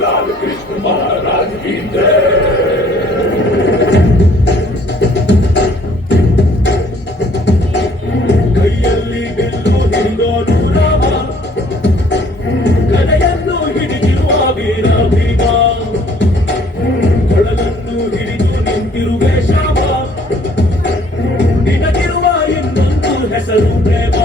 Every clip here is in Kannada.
लाल कृष्ण महाराज की जय। ಕೈಯಲ್ಲಿ ಬಿಲ್ಲು ಹಿಡಿದೋನು ರಾಮ, ಗದೆಯನ್ನು ಹಿಡಿದಿರುವ ವೀರ ಭೀಮ, ಕೊಳಲನ್ನು ಹಿಡಿದು ನಿಂತಿರುವೆ ಶ್ಯಾಮ, ನಿನಗಿರುವ ಇನ್ನೊಂದು ಹೆಸರು ಪ್ರೇಮ.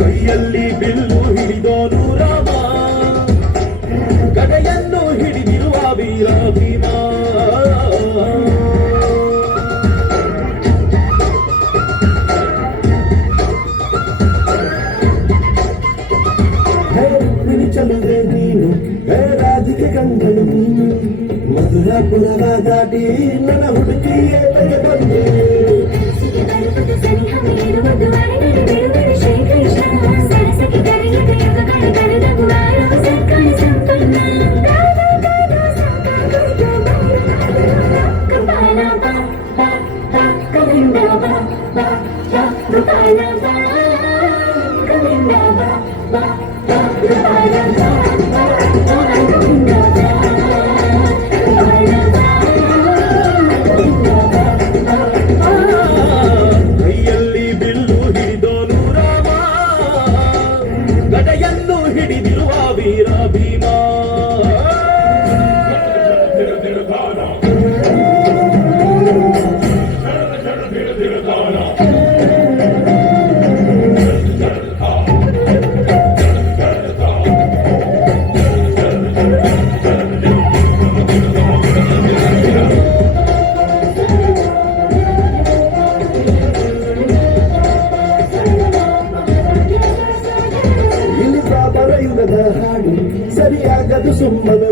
ಕೈಯಲ್ಲಿ ಬಿಲ್ಲು ಹಿಡಿದೋನು ರಾಮ, ಗದೆಯನ್ನು ಹಿಡಿದಿರುವ ವೀರ ಭೀಮ. ಚಲುವೆ ನೀನು ರಾಧಿಕೆ ಕಂಗಳು ನೀನು, ಮಧುರಪುರವ ದಾಟಿ ನನ್ನ ಹುಡುಗಿಯೇ ಬಂದೆ. ಕೈಯಲ್ಲಿ ಬಿಲ್ಲು ಹಿಡಿದೋನು ರಾಮ, ಗದೆಯನ್ನು ಹಿಡಿದಿರುವ ವೀರ ಭೀಮ. ಹಾಡು ಸರಿಯಾಗದು ಸುಮ್ಮನೆ